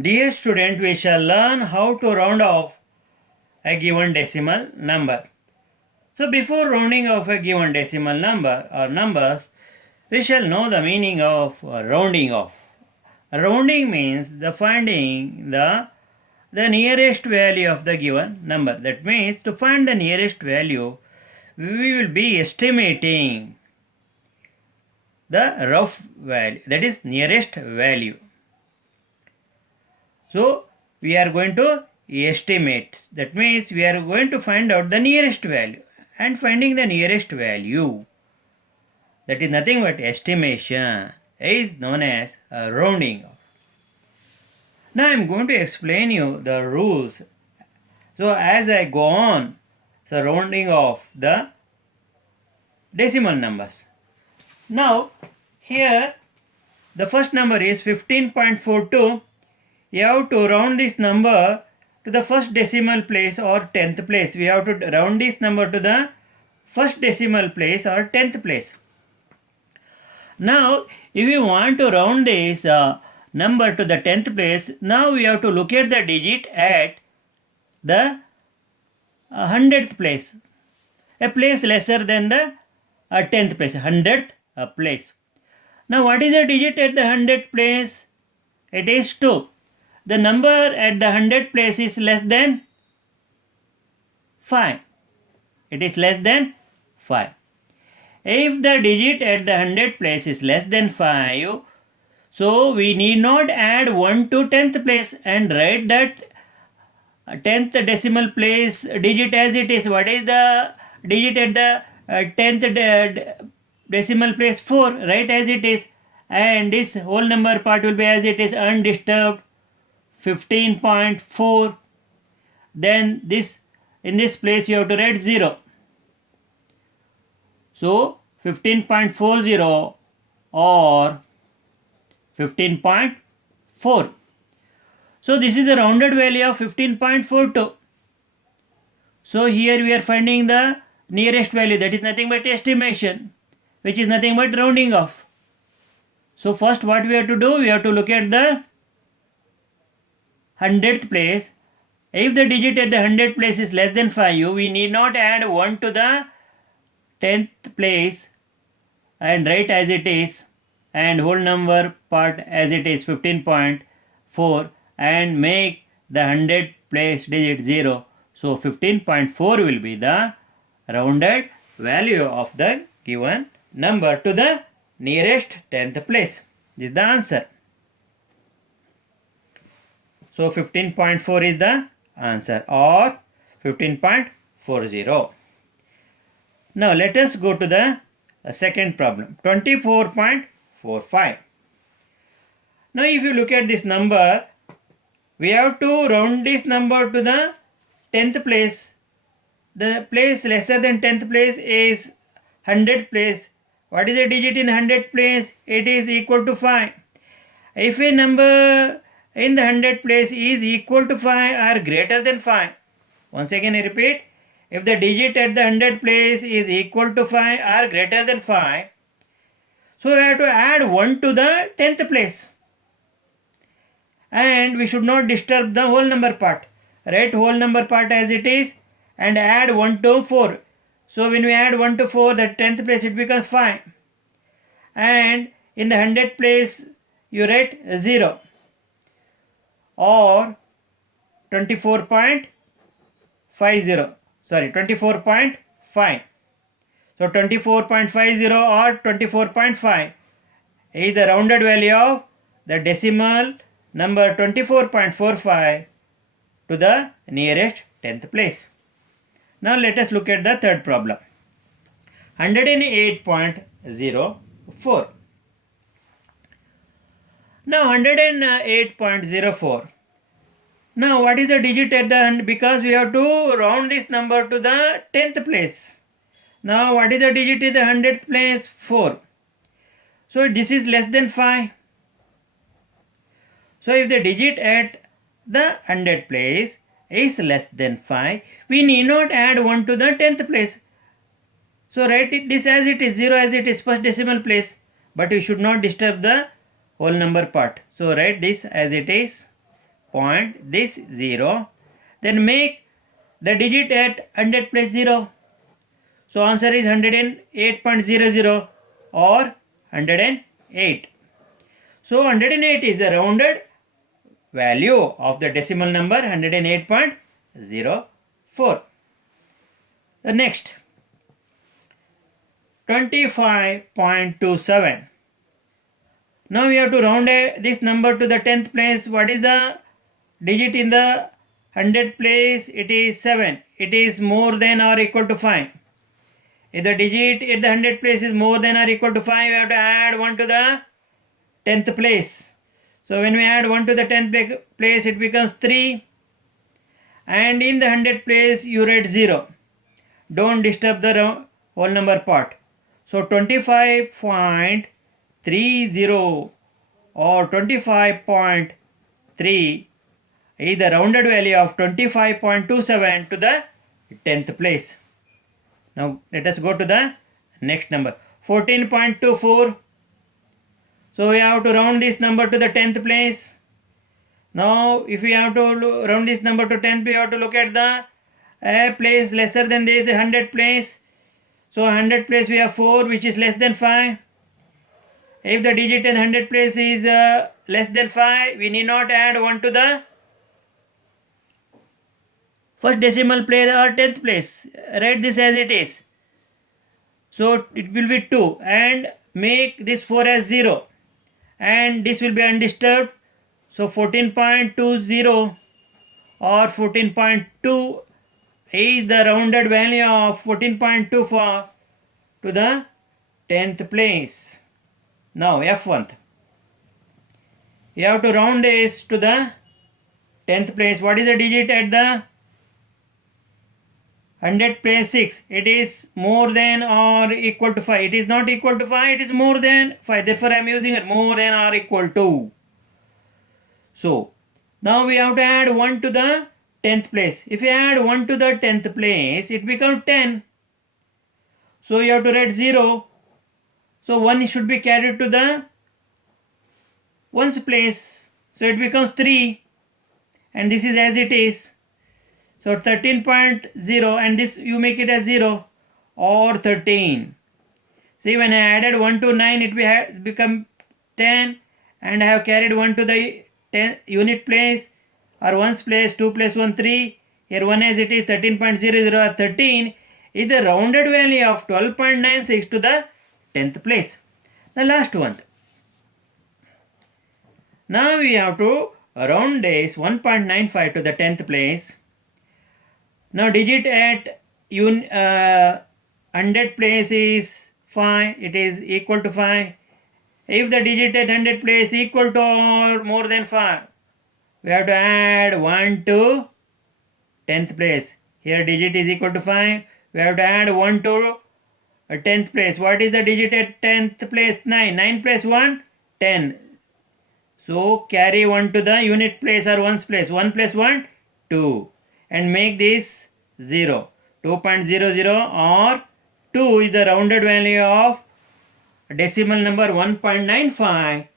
Dear student, we shall learn how to round off a given decimal number. So before rounding off a given decimal number or numbers, we shall know the meaning of rounding off. Rounding means the finding the nearest value of the given number. That means to find the nearest value, we will be estimating the rough value, that is nearest value. So we are going to estimate. That means we are going to find out the nearest value, and finding the nearest value, that is nothing but estimation, is known as rounding off. Now I am going to explain you the rules. So as I go on, so rounding off the decimal numbers. Now here the first number is 15.42. You have to round this number to the first decimal place or 10th place. We have to round this number to the first decimal place or 10th place. Now, if you want to round this number to the 10th place, now we have to look at the digit at the 100th place. A place lesser than the 10th place, 100th place. Now, what is the digit at the 100th place? It is 2. The number at the 100th place is less than 5. It is less than 5. If the digit at the 100th place is less than 5, so we need not add 1 to 10th place and write that 10th decimal place digit as it is. What is the digit at the 10th decimal place? 4. Write as it is. And this whole number part will be as it is, undisturbed. 15.4. Then this, in this place you have to write 0. So 15.40 or 15.4. So this is the rounded value of 15.42. So here we are finding the nearest value, that is nothing but estimation, which is nothing but rounding off. So first what we have to do, we have to look at the 100th place. If the digit at the 100th place is less than 5, we need not add 1 to the 10th place and write as it is, and whole number part as it is, 15.4, and make the 100th place digit 0. So 15.4 will be the rounded value of the given number to the nearest 10th place. This is the answer. So 15.4 is the answer, or 15.40. Now let us go to the second problem, 24.45. Now if you look at this number, we have to round this number to the 10th place. The place lesser than 10th place is 100th place. What is the digit in 100th place? It is equal to 5. If a number in the 100th place is equal to 5 or greater than 5. Once again I repeat, if the digit at the 100th place is equal to 5 or greater than 5, so we have to add 1 to the 10th place. And we should not disturb the whole number part. Write whole number part as it is and add 1 to 4. So when we add 1 to 4, the 10th place it becomes 5. And in the 100th place you write 0. Or 24.5. Sorry, 24.5. So 24.50 or 24.5 is the rounded value of the decimal number 24.45 to the nearest 10th place. Now let us look at the third problem. 108.04. Now 108.04. Now what is the digit at the end? Because we have to round this number to the 10th place. Now what is the digit in the 100th place? 4. So this is less than 5. So if the digit at the 100th place is less than 5, we need not add 1 to the 10th place. So write this as it is, 0 as it is, first decimal place. But we should not disturb the whole number part. So write this as it is, point this 0, then make the digit at 100 place 0. So answer is 108.00 or 108. So 108 is the rounded value of the decimal number 108.04. The next 25.27. Now we have to round this number to the 10th place. What is the digit in the 100th place? It is 7. It is more than or equal to 5. If the digit at the 100th place is more than or equal to 5, we have to add 1 to the 10th place. So when we add 1 to the 10th place, it becomes 3. And in the 100th place, you write 0. Don't disturb the whole number part. So 25.30 or 25.3 is the rounded value of 25.27 to the 10th place. Now let us go to the next number, 14.24. So we have to round this number to the 10th place. Now if we have to round this number to 10th, we have to look at the place lesser than this, the 100th place. So 100th place we have 4, which is less than 5. If the digit in 100th place is less than 5, we need not add 1 to the first decimal place or 10th place. Write this as it is. So it will be 2 and make this 4 as 0 and this will be undisturbed. So 14.20 or 14.2 is the rounded value of 14.24 to the 10th place. Now F1. You have to round this to the 10th place. What is the digit at the 100th place? 6. It is more than or equal to 5. It is not equal to 5. It is more than 5. Therefore I am using it more than or equal to. So now we have to add 1 to the 10th place. If you add 1 to the 10th place, it becomes 10. So you have to write 0. So 1 should be carried to the 1's place. So it becomes 3. And this is as it is. So 13.0 and this you make it as 0 or 13. See, when I added 1 to 9, it has become 10 and I have carried 1 to the 10 unit place or 1's place, 2 plus 1, 3. Here 1 as it is 13.00 or 13 is the rounded value of 12.96 to the 10th place. The last one. Now we have to round this 1.95 to the 10th place. Now digit at 100th place is 5. It is equal to 5. If the digit at 100th place equal to or more than 5, we have to add 1 to 10th place. Here digit is equal to 5. We have to add 1 to 10th place. What is the digit at 10th place? 9. 9 plus 1, 10. So carry 1 to the unit place or 1's place. 1 plus 1, 2. And make this 0. 2.00 or 2 is the rounded value of decimal number 1.95.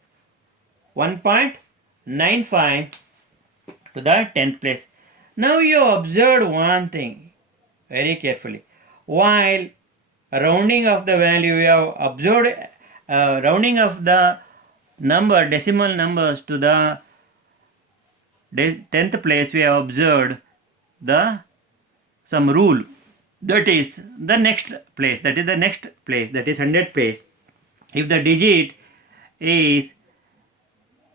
1.95 to the 10th place. Now you observe one thing very carefully. While rounding of the value, we have observed rounding of the number, decimal numbers to the 10th place, we have observed some rule. That is the next place, that is 100th place. If the digit is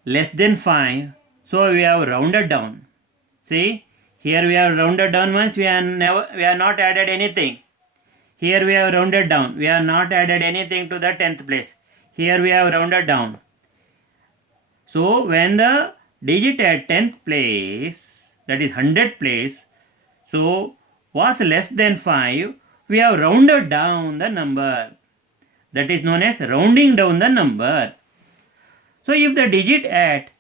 less than 5, so we have rounded down. See, here we have rounded down means we have not added anything. Here we have rounded down. We have not added anything to the 10th place. Here we have rounded down. So when the digit at 10th place, that is 100th place, so was less than 5, we have rounded down the number. That is known as rounding down the number. So if the digit at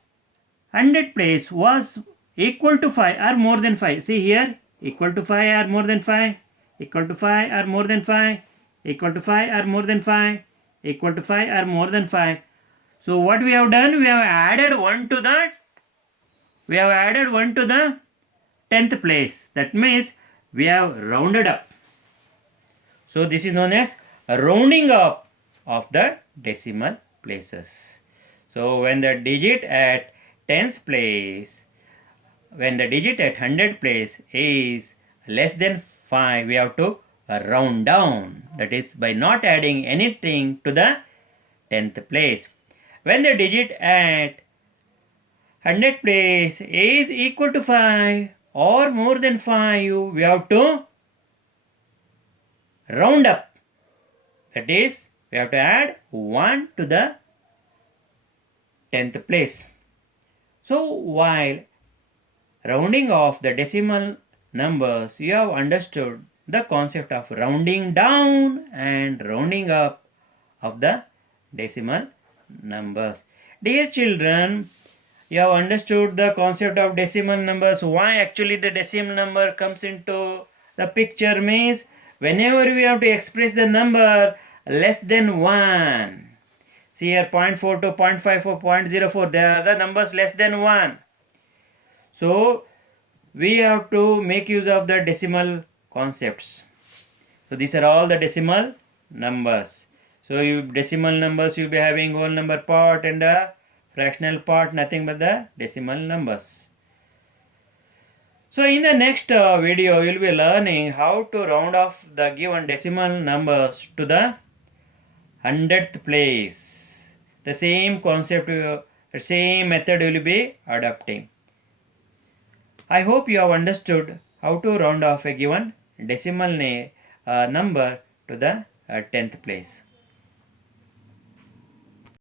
100th place was equal to 5 or more than 5, see here, equal to 5 or more than 5, equal to 5 or more than 5, equal to 5 or more than 5, equal to 5 or more than 5. So what we have done, we have added 1 to the we have added 1 to the 10th place. That means we have rounded up. So this is known as rounding up of the decimal places. So when the digit at 10th place, when the digit at 100th place is less than 5, we have to round down. That is by not adding anything to the 10th place. When the digit at 100th place is equal to 5 or more than 5, we have to round up. That is, we have to add 1 to the 10th place. So while rounding off the decimal numbers, you have understood the concept of rounding down and rounding up of the decimal numbers. Dear children, you have understood the concept of decimal numbers. Why actually the decimal number comes into the picture means whenever we have to express the number less than 1. See here 0.42, 0.54, 0.04, they are the numbers less than 1. So we have to make use of the decimal concepts. So these are all the decimal numbers. So decimal numbers you'll be having whole number part and a fractional part, nothing but the decimal numbers. So in the next video you'll be learning how to round off the given decimal numbers to the 100th place. The same concept, the same method you will be adopting. I hope you have understood how to round off a given decimal number to the 10th place.